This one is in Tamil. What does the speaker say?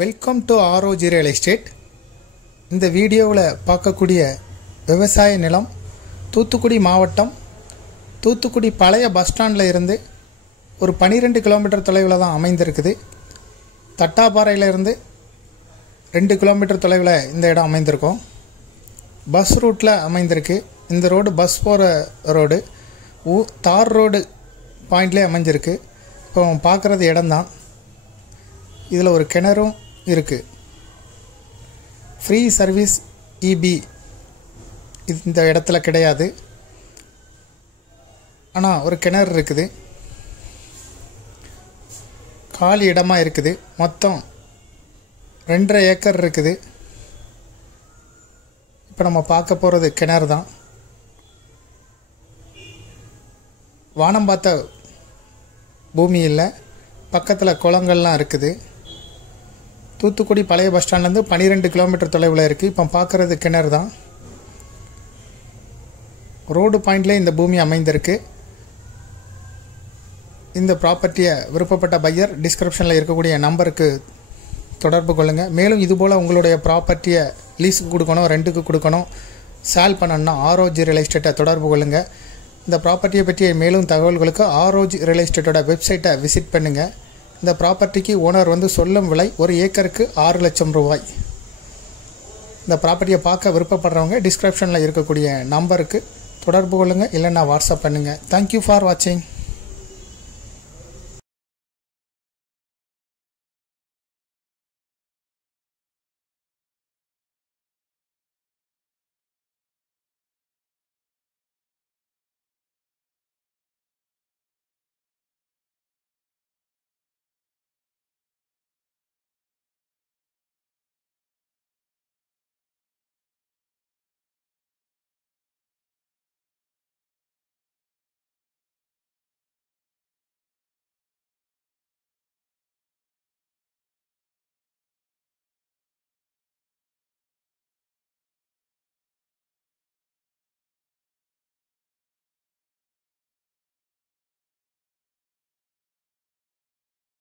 Welcome to ROG real estate. இந்த வீடியோவில் பார்க்கக்கூடிய விவசாய நிலம் தூத்துக்குடி மாவட்டம் தூத்துக்குடி பழைய பஸ் ஸ்டாண்டில் இருந்து ஒரு 12 கிலோமீட்டர் தொலைவில் தான் அமைந்திருக்குது. தட்டாப்பாறையில் இருந்து 2 கிலோமீட்டர் தொலைவில் இந்த இடம் அமைந்திருக்கும். பஸ் ரூட்டில் அமைந்திருக்கு. இந்த ரோடு பஸ் போகிற ரோடு, தார் ரோடு பாயிண்ட்லேயே அமைஞ்சிருக்கு. இப்போ பார்க்குறது இடம்தான். இதில் ஒரு கிணறும் இருக்குது. ஃப்ரீ சர்வீஸ் EB இந்த இடத்துல கிடையாது. ஆனால் ஒரு கிணறு இருக்குது. காலி இடமாக இருக்குது. மொத்தம் 2.5 ஏக்கர் இருக்குது. இப்போ நம்ம பார்க்க போகிறது கிணறு தான். வானம் பார்த்த பூமி இல்லை, பக்கத்தில் குளங்கள்லாம் இருக்குது. தூத்துக்குடி பழைய பஸ் ஸ்டாண்ட்லேருந்து 12 கிலோமீட்டர் தொலைவில் இருக்குது. இப்போ பார்க்குறது கிணறு தான். ரோடு பாயிண்ட்லேயே இந்த பூமி அமைந்திருக்கு. இந்த ப்ராப்பர்ட்டியை விருப்பப்பட்ட பையர் டிஸ்கிரிப்ஷனில் இருக்கக்கூடிய நம்பருக்கு தொடர்பு கொள்ளுங்கள். மேலும் இதுபோல் உங்களுடைய ப்ராப்பர்ட்டியை லீஸுக்கு கொடுக்கணும், ரெண்ட்டுக்கு கொடுக்கணும், சேல் பண்ணணும்னா ROG ரியல் எஸ்டேட்டை தொடர்பு கொள்ளுங்கள். இந்த ப்ராப்பர்ட்டியை பற்றிய மேலும் தகவல்களுக்கு ROG ரியல் எஸ்டேட்டோட வெப்சைட்டை விசிட் பண்ணுங்கள். இந்த ப்ராப்பர்ட்டிக்கு ஓனர் சொல்லும் விலை 1 ஏக்கருக்கு 6 லட்சம் ரூபாய். இந்த ப்ராப்பர்ட்டியை பார்க்க விருப்பப்படுறவங்க டிஸ்கிரிப்ஷனில் இருக்கக்கூடிய நம்பருக்கு தொடர்பு கொள்ளுங்கள், இல்லைன்னா வாட்ஸ்அப் பண்ணுங்கள். தேங்க்யூ ஃபார் வாட்சிங்.